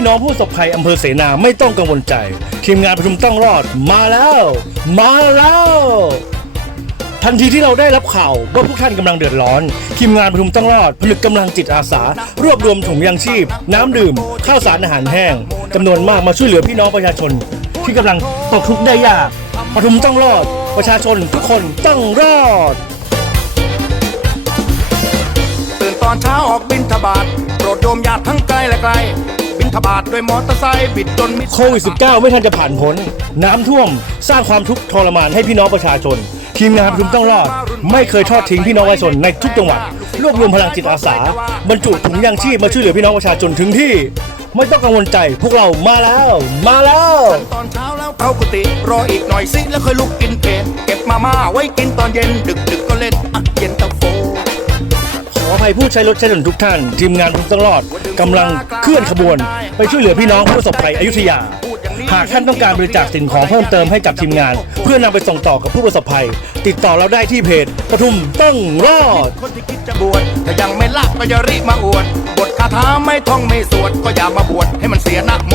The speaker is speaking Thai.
พี่น้องผู้ประสบภัยอำเภอเสนาไม่ต้องกังวลใจ ทีมงานประชุมต้องรอดมาแล้ว มาแล้ว ทันทีที่เราได้รับข่าวว่าพวกท่านกำลังเดือดร้อน ทีมงานประชุมต้องรอดผลึกกำลังจิตอาสา รวบรวมถุงยางชีพ น้ำดื่ม ข้าวสารอาหารแห้งจำนวนมากมาช่วยเหลือพี่น้องประชาชน ที่กำลังตกทุกข์ได้ยากประชุมต้องรอด ประชาชนทุกคนต้องรอด ตื่นตอนเช้าออกบินทบาทโปรดโยมญาติทั้งไกลและไกล บินทบาทด้วยมอเตอร์ไซค์บิดจนมิดโควิด -19 ไม่ทันจะผ่านพ้น น้ำท่วมสร้างความทุกข์ทรมานให้พี่น้องประชาชน ทีมงานประชุมต้องรอด ไม่เคยทอดทิ้งพี่น้องประชาชนในทุกจังหวัดรวบรวมพลังจิตอาสา บรรจุถุงยางชีพมาช่วยเหลือพี่น้องประชาชนถึงที่ ไม่ต้องกังวลใจพวกเรามาแล้ว มาแล้วตอนเช้าแล้วเข้ากุฏิรออีกหน่อยสิแล้วค่อยลุกกินเพลนเก็บมาม่าไว้กินตอนเย็นดึกดึกๆก็เล่น ผู้ใช้รถใช้ถนนทุกท่าน ทีมงานประชุมต้องรอดกำลังเคลื่อนขบวน ไปช่วยเหลือพี่น้องผู้ประสบภัยอยุธยา หากท่านต้องการบริจาคสิ่งของเพิ่มเติมให้กับทีมงาน เพื่อนำไปส่งต่อกับผู้ประสบภัย ติดต่อเราได้ที่เพจปทุมต้องรอด คนที่คิดจะบวชถ้ายังไม่ละก็อย่ารีบมาอวดบทคาถาไม่ท่องไม่สวดก็อย่ามาบวชให้มันเสียนะโม